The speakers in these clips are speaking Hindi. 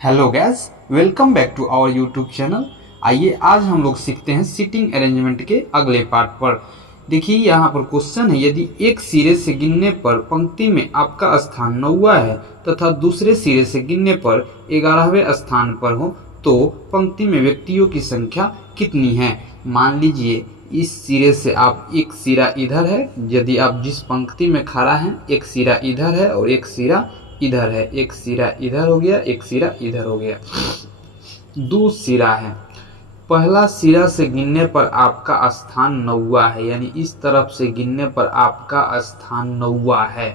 Hello guys, welcome back to our YouTube channel. आइए आज हम लोग सीखते हैं सीटिंग अरेंजमेंट के अगले पार्ट पर। देखिए यहाँ पर क्वेश्चन है, यदि एक सिरे से गिनने पर पंक्ति में आपका स्थान 9वां है तथा दूसरे सिरे से गिनने पर 11वें स्थान पर हो तो पंक्ति में व्यक्तियों की संख्या कितनी है। मान लीजिए इस सिरे से आप एक सिरा इधर है, यदि आप जिस पंक्ति में खड़ा हैं एक सिरा इधर है और एक सिरा इधर है, एक सिरा इधर हो गया, एक सिरा इधर हो गया, दो सिरा है। पहला सिरा से गिनने पर आपका स्थान 9वां है, यानी इस तरफ से गिनने पर आपका स्थान 9वां है।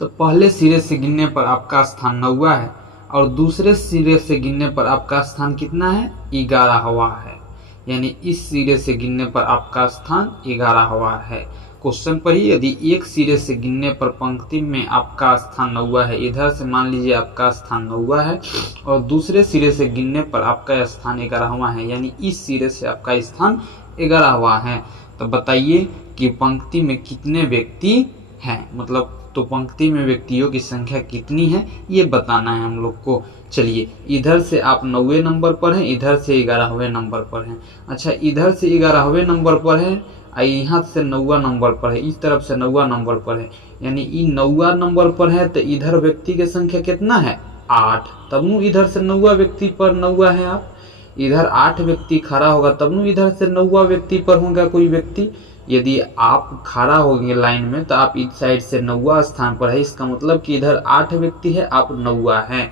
तो पहले सिरे से गिनने पर आपका स्थान 9वां है और दूसरे सिरे से गिनने पर आपका स्थान कितना है, 11वां है। यानी इस सिरे से गिनने पर आपका स्थान 11वां है। क्वेश्चन पर ही, यदि एक सिरे से गिनने पर पंक्ति में आपका स्थान 9वां है, इधर से मान लीजिए आपका स्थान 9वां है और दूसरे सिरे से गिनने पर आपका स्थान 11वां है, यानी इस सिरे से आपका स्थान 11वां है। तो बताइए कि पंक्ति में कितने व्यक्ति हैं, मतलब तो पंक्ति में व्यक्तियों की संख्या कितनी है ये बताना है हम लोग को। चलिए, इधर से आप 9वें नंबर पर हैं, इधर से 11वें नंबर पर हैं। अच्छा, इधर से 11वें नंबर पर है, यहाँ से 9वां नंबर पर है, इस तरफ से 9वां नंबर पर है, यानी ये 9वां नंबर पर है। तो इधर व्यक्ति की संख्या कितना है, 8। तब नु इधर से 9वां व्यक्ति पर 9वां है। आप इधर 8 व्यक्ति खड़ा होगा तब नु इधर से 9वां व्यक्ति पर होगा कोई व्यक्ति। यदि आप खड़ा होंगे लाइन में तो आप इस साइड से 9वां स्थान पर है, इसका मतलब कि इधर 8 व्यक्ति है, आप 9वां हैं।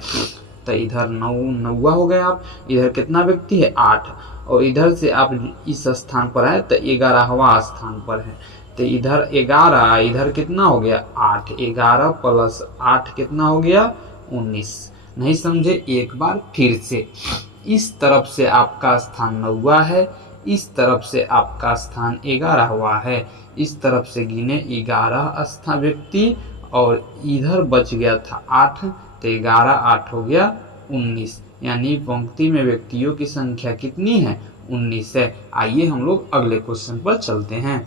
तो इधर 9वां हो गए आप। इधर कितना व्यक्ति है, 8, और इधर से आप इस स्थान पर आए तो 11वां स्थान पर है। तो इधर 11, इधर कितना हो गया, 8। 11 प्लस 8 कितना हो गया, 19। नहीं समझे, एक बार फिर से। इस तरफ से आपका स्थान 9वां है, इस तरफ से आपका स्थान 11वां है। इस तरफ से गिने 11 स्थान व्यक्ति और इधर बच गया था 8, तो 11 8 हो गया 19, यानी पंक्ति में व्यक्तियों की संख्या कितनी है, 19 है। आइए हम लोग अगले क्वेश्चन पर चलते हैं।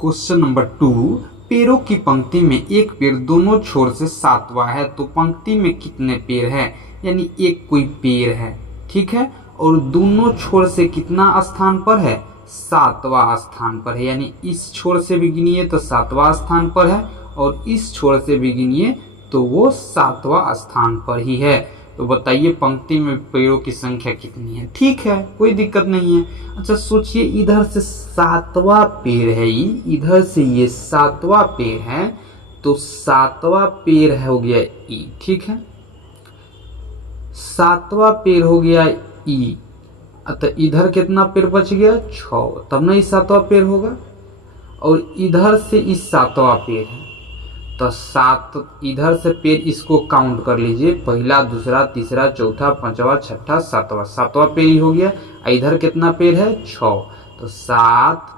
क्वेश्चन नंबर 2, पेड़ों की पंक्ति में एक पेड़ दोनों छोर से 7वां है तो पंक्ति में कितने पेड़ है। यानी एक कोई पेड़ है, ठीक है, और दोनों छोर से कितना स्थान पर है, 7वां स्थान पर है। यानी इस छोर से भी गिनिए तो 7वां स्थान पर है और इस छोर से भी गिनिए तो वो 7वां स्थान पर ही है। तो बताइए पंक्ति में पेड़ों की संख्या कितनी है। ठीक है, कोई दिक्कत नहीं है। अच्छा सोचिए, इधर से 7वां पेड़ है, इधर से ये 7वां पेड़ है, तो 7वां पेड़ हो गया ई, ठीक है, 7वां पेड़ हो गया ई। तो इधर कितना पेड़ बच गया, 6, तब ना 7वां पेड़ होगा। और इधर से इस 7वां पेड़ है, तो 7 इधर से पेड़, इसको काउंट कर लीजिए, पहला, दूसरा, तीसरा, चौथा, पांचवा, छठा, 7वां पेड़ ही हो गया। इधर कितना पेड़ है, 6, तो 7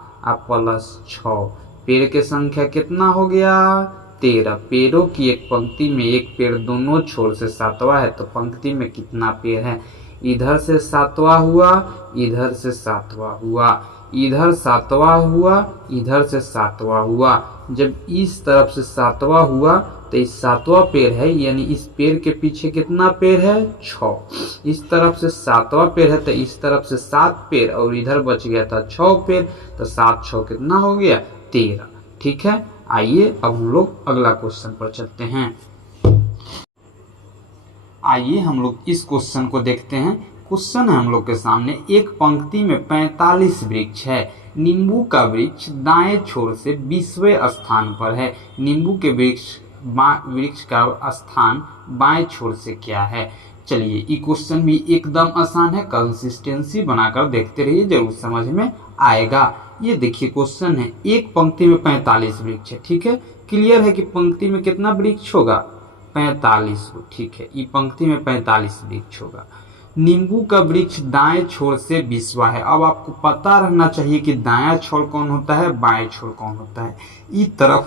प्लस 6, पेड़ की संख्या कितना हो गया, 13। पेड़ों की एक पंक्ति में एक पेड़ दोनों छोर से 7वां है तो पंक्ति में कितना पेड़ है। इधर से 7वां हुआ, इधर से 7वां हुआ, इधर 7वां हुआ, इधर से 7वां हुआ। जब इस तरफ से 7वां हुआ तो इस 7वां पेड़ है, यानी इस पेड़ के पीछे कितना पेड़ है, 6। इस तरफ से 7वां पेड़ है तो इस तरफ से 7 पेड़ और इधर बच गया था 6 पेड़, तो 7 6 कितना हो गया, 13। ठीक है, आइए अब हम लोग अगला क्वेश्चन पर चलते हैं। आइए हम लोग इस क्वेश्चन को देखते हैं। क्वेश्चन है हम लोग के सामने, एक पंक्ति में 45 वृक्ष है, नींबू का वृक्ष दाएं छोर से 20वें स्थान पर है, नींबू के वृक्ष का स्थान बाएं छोर से क्या है। चलिए, ये क्वेश्चन भी एकदम आसान है, कंसिस्टेंसी बनाकर देखते रहिए, जरूर समझ में आएगा। ये देखिए क्वेश्चन है, एक पंक्ति में 45 वृक्ष है, ठीक है, क्लियर है कि पंक्ति में कितना वृक्ष होगा, 45। ठीक है, ये पंक्ति में 45 वृक्ष होगा। नींबू का वृक्ष दाएं छोर से 20वां है। अब आपको पता रहना चाहिए कि दायां छोर कौन होता है, बाएं छोर कौन होता है। इस तरफ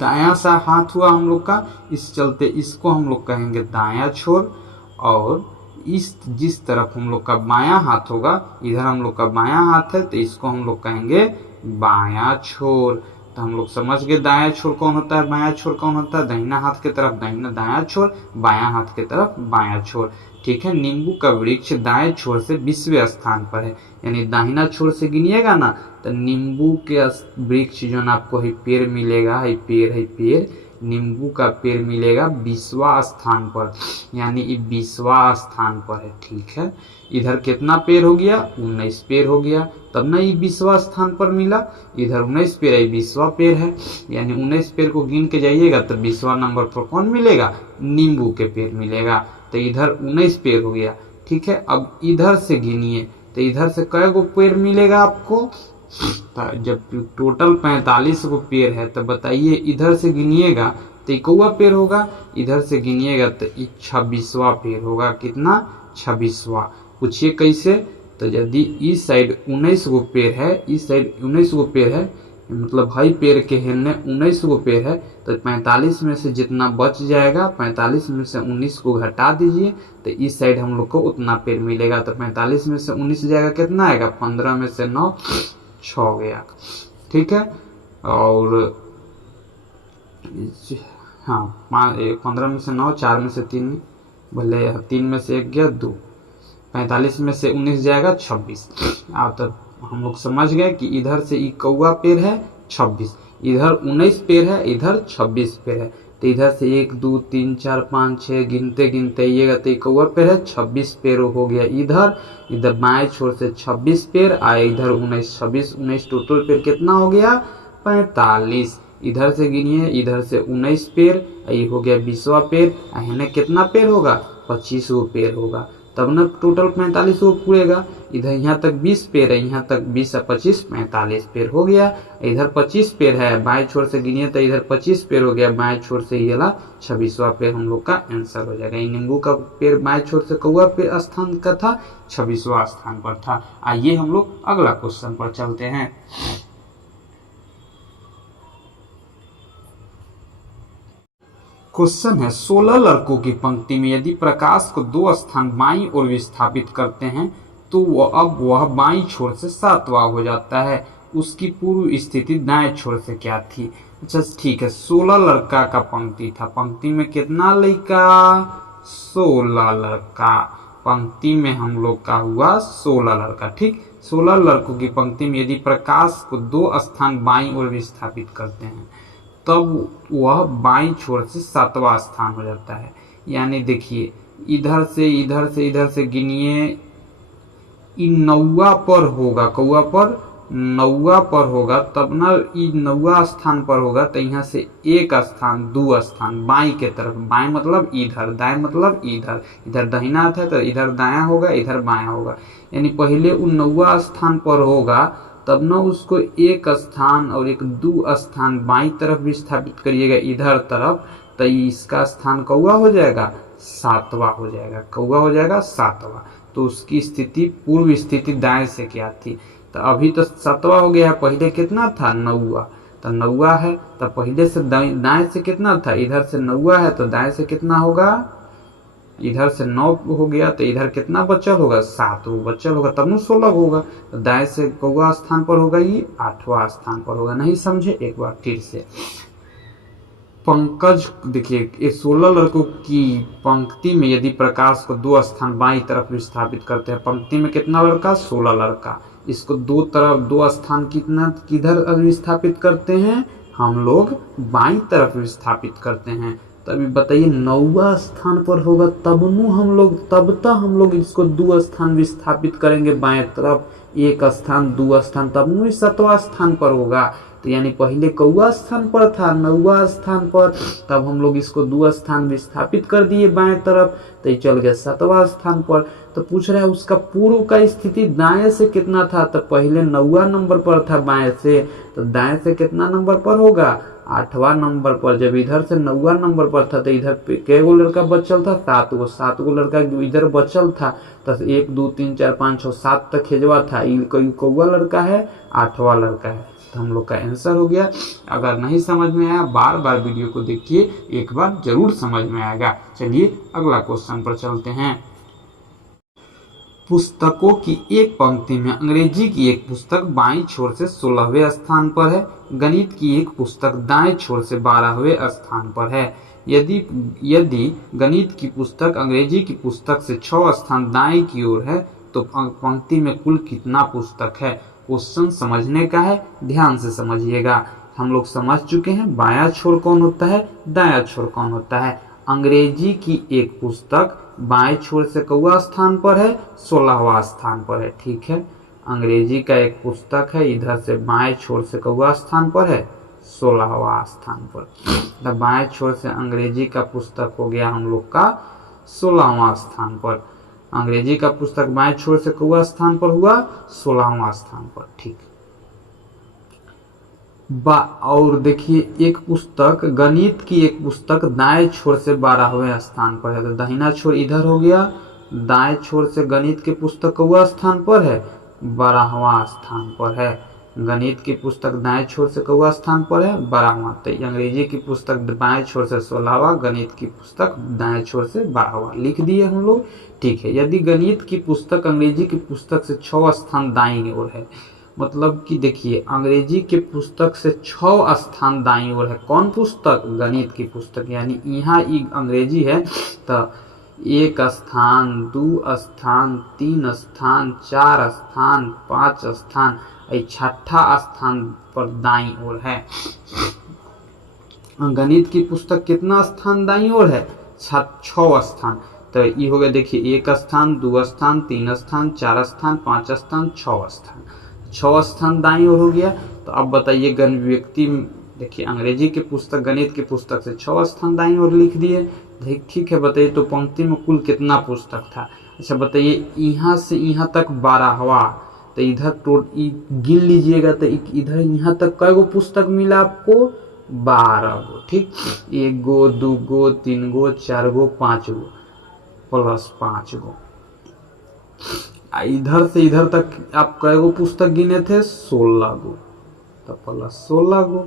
दायां सा हाथ हुआ हम लोग का, इस चलते इसको हम लोग कहेंगे दायां छोर, और इस जिस तरफ हम लोग का बायां हाथ होगा, इधर हम लोग का बायां हाथ है तो इसको हम लोग कहेंगे बायां छोर। तो हम लोग समझ गए दायां छोर कौन होता है, बायां छोर कौन होता है, दाहिना हाथ की तरफ दाहिना दायां छोर, बायां हाथ की तरफ बायां छोर। ठीक है, नींबू का वृक्ष दाएं छोर से 20वें स्थान पर है, यानी दाहिना छोर से गिनिएगा ना तो नींबू के वृक्ष जो ना आपको है पेड़ मिलेगा, है पेड़ नींबू का पेड़ मिलेगा 20वां स्थान पर, यानी 20वां स्थान पर है। ठीक है, इधर कितना पेड़ हो गया, 19 पेड़ हो गया, तब ना ये 20वां स्थान पर मिला। इधर 19 पेड़ है, 20वां पेड़ है, यानी 19 पेड़ को गिन के जाइएगा तो 20वां नंबर पर कौन मिलेगा, नींबू के पेड़ मिलेगा। तो इधर 19 पेड़ हो गया। ठीक है, अब इधर से गिनिए तो इधर से कई गो पेड़ मिलेगा आपको, जब टोटल 45 गो पेड़ है तो बताइए इधर से गिनिएगा तो कौआ पेड़ होगा, इधर से गिनिएगा तो 26वां पेड़ होगा। कितना, 26वां। पूछिए कैसे, तो यदि इस साइड 19 गो पेड़ है, इस साइड 19 गो पेड़ है, मतलब हई पेड़ के हेलने 19 गो पेड़ है, तो 45 में से जितना बच जाएगा, 45 में से 19 को घटा दीजिए तो इस साइड हम लोग को उतना पेड़ मिलेगा। तो 45 में से 19 जाएगा कितना आएगा, 15 में से 9 6 गया। ठीक है, और हाँ 15 में से 9, 4 में से 3, भले 3 में से 1 गया 2, 45 में से 19 जाएगा 26। अब तो हम लोग समझ गए कि इधर से ये कौआ पेड़ है 26, इधर 19 पेड़ है, इधर 26 पेड़ है, तो इधर से 1 2 3 4 5 6 गिनते गिनते ये तो कौआ पेड़ है 26 पेड़ हो गया। इधर बाएं छोर से 26 पेड़ आए, इधर 19 26 19 टोटल पेड़ कितना हो गया, 45। इधर से गिनिए, इधर से 19 पेड़, ये हो गया 20वां पेड़, यानी कितना पेड़ होगा, 25 गो पेड़ होगा, तब ना टोटल 45 गो पूरेगा। इधर यहाँ तक 20 पेड़ है, यहाँ तक 20 और 25 45 पेड़ हो गया। इधर 25 पेड़ है, बाएं छोर से गिनिए तो इधर 25 पेड़ हो गया, बाएं छोर से ये ला 26वां पेड़ हम लोग का आंसर हो जाएगा। ये नींबू का पेड़ बाएं छोर से कौआ पेड़ स्थान का था, 26वां स्थान पर था। आइए हम लोग अगला क्वेश्चन पर चलते हैं। क्वेश्चन है, 16 लड़कों की पंक्ति में यदि प्रकाश को 2 स्थान बाईं ओर विस्थापित करते हैं तो वह बाईं छोर से 7वां हो जाता है, उसकी पूर्व स्थिति दाएं छोर से क्या थी। अच्छा ठीक है, 16 लड़का का पंक्ति था, पंक्ति में कितना लड़का, 16 लड़का, पंक्ति में हम लोग का हुआ 16 लड़का। ठीक, 16 लड़कों की पंक्ति में यदि प्रकाश को 2 स्थान बाईं ओर विस्थापित करते हैं तब वह बाईं छोर से 7वां स्थान हो जाता है। यानी देखिए इधर से गिनिए, 9वां पर होगा, कौआ पर 9वां पर होगा, तब ना 9वां स्थान पर होगा तो यहाँ से 1 स्थान 2 स्थान बाईं के तरफ, बाएं मतलब इधर, दाएं मतलब इधर, इधर दाहिना हाथ है तो इधर दायां होगा, इधर बायां होगा, यानी पहले वो 9वां स्थान पर होगा, तब ना उसको 1 स्थान और 2 स्थान बाईं तरफ विस्थापित करिएगा इधर तरफ, तो इसका स्थान कौआ हो जाएगा, 7वां हो जाएगा, कौआ हो जाएगा 7वां। तो उसकी स्थिति पूर्व स्थिति दाएं से क्या थी, तो अभी तो 7वां हो गया है, पहले कितना था 9वां, तो 9वां है तो पहले से दाएं से कितना था, इधर से 9वां है तो दाएं से कितना होगा, इधर से 9 हो गया तो इधर कितना बचल होगा, 7 बचल होगा, तब न 16 होगा, तो दाएं से कौआ स्थान पर होगा, ये 8वां स्थान पर होगा। नहीं समझे, एक बार फिर से। पंकज देखिए, ये 16 लड़कों की पंक्ति में यदि प्रकाश को 2 स्थान बाईं तरफ विस्थापित करते हैं, पंक्ति में कितना लड़का, 16 लड़का, इसको 2 स्थान किधर विस्थापित करते हैं, हम लोग बाईं तरफ विस्थापित करते हैं। तभी बताइए 9वां स्थान पर होगा, तब हम लोग इसको 2 स्थान विस्थापित करेंगे बाएं तरफ, 1 स्थान 2 स्थान, तब नु 7वां स्थान पर होगा। तो यानी पहले कौआ स्थान पर था 9वां स्थान पर, तब हम लोग इसको 2 स्थान विस्थापित कर दिए बाएं तरफ, तो ये चल गया 7वां स्थान पर। तो पूछ रहा है उसका पूर्व का स्थिति दाएं से कितना था, तो पहले 9वां नंबर पर था बाएं से, तो दाएं से कितना नंबर पर होगा, 8वां नंबर पर। जब इधर से 9वां नंबर पर था तो इधर कै गो लड़का बचल था, 7 गो लड़का इधर बचल था, तो 1 2 3 4 5 6 7 तक खेजवा था, कौआ लड़का है, 8वां लड़का है, तो हम लोग का आंसर हो गया। अगर नहीं समझ में आया बार बार वीडियो को देखिए, एक बार जरूर समझ में आएगा। चलिए अगला क्वेश्चन पर चलते हैं। पुस्तकों की एक पंक्ति में अंग्रेजी की एक पुस्तक बाईं छोर से 16वें स्थान पर है, गणित की एक पुस्तक दाएं छोर से 12वें स्थान पर है। यदि यदि गणित की पुस्तक अंग्रेजी की पुस्तक से 6 स्थान दाएं की ओर है तो पंक्ति में कुल कितना पुस्तक है। क्वेश्चन समझने का है, ध्यान से समझिएगा। हम लोग समझ चुके हैं बायां छोर कौन होता है, दायां छोर कौन होता है। अंग्रेजी की एक पुस्तक बाएं छोर से कौवा स्थान पर है, 16वां स्थान पर है। ठीक है, अंग्रेजी का एक पुस्तक है, इधर से बाएं छोर से कौवा स्थान पर है, 16वां स्थान पर। तो बाएं छोर से अंग्रेजी का पुस्तक हो गया हम लोग का 16वां स्थान पर। अंग्रेजी का पुस्तक बाएं छोर से कौवा स्थान पर हुआ, 16वां स्थान पर। ठीक, और देखिए एक पुस्तक गणित की एक पुस्तक दाएं छोर से 12वें स्थान पर है, तो दाहिना छोर इधर हो गया, दाएं छोर से गणित की पुस्तक कौवा स्थान पर है, 12वां स्थान पर है। गणित की पुस्तक दाएं छोर से कौवा स्थान पर है, 12वां। तो अंग्रेजी की पुस्तक बाएं छोर से 16वां, गणित की पुस्तक दाएं छोर से 12वां लिख दिए हम लोग। ठीक है, यदि गणित की पुस्तक अंग्रेजी की पुस्तक से 6 स्थान दाईं ओर है, मतलब कि देखिए अंग्रेजी के पुस्तक से 6 स्थान दाईं ओर है, कौन पुस्तक, गणित की पुस्तक। यानी यहाँ अंग्रेजी है तो 1 स्थान, 2 स्थान, 3 स्थान, 4 स्थान, 5 स्थान, 6ठा स्थान पर दाईं ओर है। गणित की पुस्तक कितना स्थान दाईं ओर है, 6 स्थान। तो ये हो गया, देखिए 1 स्थान, 2 स्थान, 3 स्थान, 4 स्थान, 5 स्थान, 6 स्थान, 6 स्थान दाईं ओर हो गया। तो अब बताइए व्यक्ति, देखिए अंग्रेजी की पुस्तक गणित की पुस्तक से 6 स्थान दाईं ओर लिख दिए। ठीक है, बताइए तो पंक्ति में कुल कितना पुस्तक था। अच्छा बताइए, यहाँ से यहाँ तक 12वां, तो इधर गिन लीजिएगा, तो इधर यहाँ तक कै गो पुस्तक मिला आपको, 12 गो। ठीक, 1 गो, 2 गो, 3 गो, 4 गो, 5 गो, प्लस 5 गो। इधर से इधर तक आप कै गो पुस्तक गिने थे, 16 गो, तो प्लस 16 गो।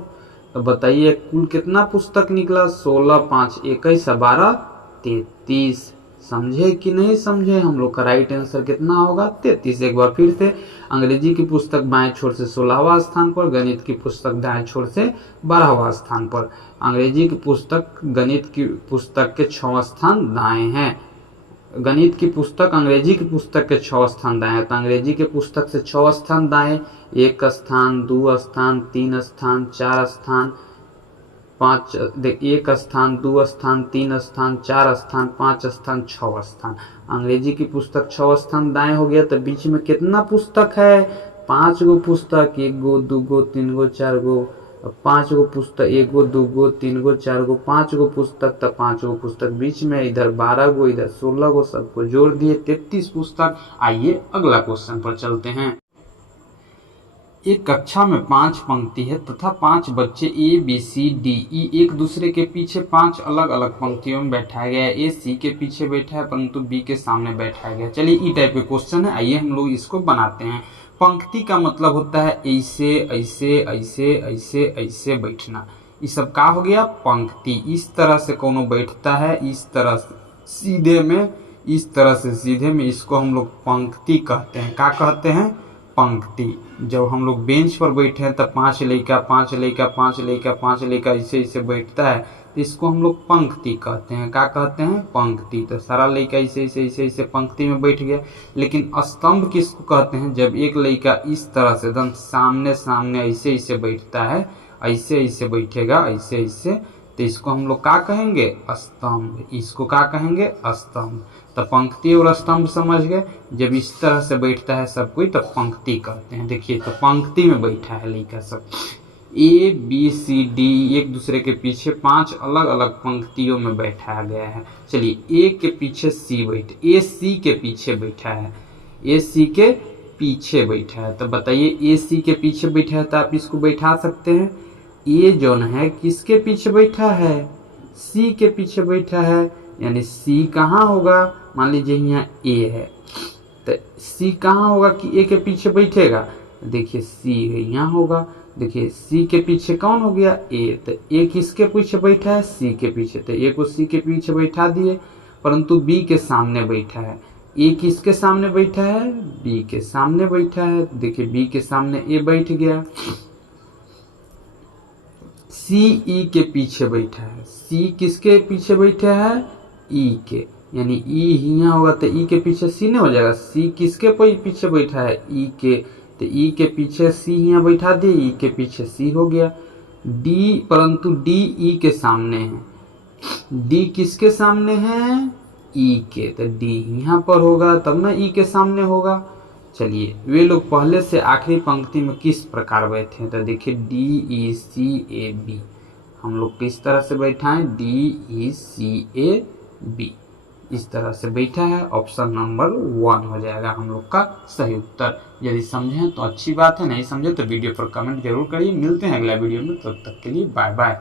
तो बताइए कुल कितना पुस्तक निकला, 16, 5, 21, 12, 33। समझे कि नहीं समझे, हम लोग का राइट आंसर कितना होगा, 33। एक बार फिर से, अंग्रेजी की पुस्तक बाएं छोर से 16वां स्थान पर, गणित की पुस्तक दाएं छोर से 12वां स्थान पर। अंग्रेजी की पुस्तक गणित की पुस्तक के 6 स्थान दाएं हैं, गणित की पुस्तक अंग्रेजी की पुस्तक के 6 स्थान दाएं हैं। तो अंग्रेजी के पुस्तक से 6 स्थान दाएं, 1 स्थान, 2 स्थान, 3 स्थान, 4 स्थान, 5, 1 स्थान, 2 स्थान, 3 स्थान, 4 स्थान, 5 स्थान, 6 स्थान। अंग्रेजी की पुस्तक 6 स्थान दाएं हो गया, तो बीच में कितना पुस्तक है, 5 गो पुस्तक, 1 गो, 2 गो, 3 गो, 4 गो, 5 गो पुस्तक, 1 गो, 2 गो, 3 गो, 4 गो, 5 गो पुस्तक, तब 5 गो पुस्तक बीच में, इधर 12 गो, इधर 16 गो, सबको जोड़ दिए 33 पुस्तक। आइए अगला क्वेश्चन पर चलते हैं। एक कक्षा में 5 पंक्ति है तथा 5 बच्चे A B C D E एक दूसरे के पीछे 5 अलग अलग पंक्तियों में बैठाया गया है। ए सी के पीछे बैठा है परंतु बी के सामने बैठाया गया। चलिए ई टाइप के क्वेश्चन है, आइए हम लोग इसको बनाते हैं। पंक्ति का मतलब होता है ऐसे ऐसे ऐसे ऐसे ऐसे बैठना, ये सब का हो गया, पंक्ति। इस तरह से कोनो बैठता है, इस तरह से सीधे में, इस तरह से सीधे में, इसको हम लोग पंक्ति कहते हैं। क्या कहते हैं, पंक्ति। जब हम लोग बेंच पर बैठे हैं तब 5 लड़का 5 लड़का 5 लड़का 5 लड़का ऐसे ऐसे बैठता है, तो इसको हम लोग पंक्ति कहते हैं। क्या कहते हैं, पंक्ति। तो सारा लड़का ऐसे ऐसे ऐसे ऐसे पंक्ति में बैठ गया। लेकिन स्तंभ किसको कहते हैं, जब एक लड़का इस तरह से एकदम सामने सामने ऐसे ऐसे बैठता है, ऐसे ऐसे बैठेगा ऐसे ऐसे, तो इसको हम लोग क्या कहेंगे, स्तंभ। इसको क्या कहेंगे, स्तंभ। तो पंक्ति और स्तंभ समझ गए। जब इस तरह से बैठता है सब कोई, तो पंक्ति कहते हैं। देखिए तो पंक्ति में बैठा है लड़का सब, ए बी सी डी एक दूसरे के पीछे 5 अलग अलग पंक्तियों में बैठाया गया है। चलिए ए के पीछे सी बैठ, ए सी के पीछे बैठा है, ए सी के पीछे बैठा है। तो बताइए ए सी के पीछे बैठा है तो आप इसको बैठा सकते हैं। ए जोन है किसके पीछे बैठा है, सी के पीछे बैठा है, यानी सी कहाँ होगा, मान लीजिए यहाँ ए है, तो सी कहाँ होगा कि ए के पीछे बैठेगा, देखिए सी है यहाँ होगा। देखिए सी के पीछे कौन हो गया, ए, तो ए किसके पीछे बैठा है, सी के पीछे, तो ए को सी के पीछे बैठा दिए, परंतु बी के सामने बैठा है। ए किसके सामने बैठा है, बी के सामने बैठा है। देखिए बी के सामने ए बैठ गया। सी ई के पीछे बैठा है, सी किसके पीछे बैठा है, ई के, यानी ई यहाँ होगा तो ई के पीछे सी नहीं हो जाएगा। सी किसके पीछे बैठा है, ई के, तो ई के पीछे सी यहाँ बैठा दिए, ई के पीछे सी हो गया। डी, परंतु डी ई के सामने है, डी किसके सामने है, ई के, तो डी यहाँ पर होगा तब ना ई के सामने होगा। चलिए वे लोग पहले से आखिरी पंक्ति में किस प्रकार बैठे हैं, तो देखिए D E C A B, हम लोग किस तरह से बैठा है, D E C A B, इस तरह से बैठा है। ऑप्शन नंबर 1 हो जाएगा हम लोग का सही उत्तर। यदि समझें तो अच्छी बात है, नहीं समझे तो वीडियो पर कमेंट जरूर करिए। मिलते हैं अगला वीडियो में, तब तक के लिए बाय बाय।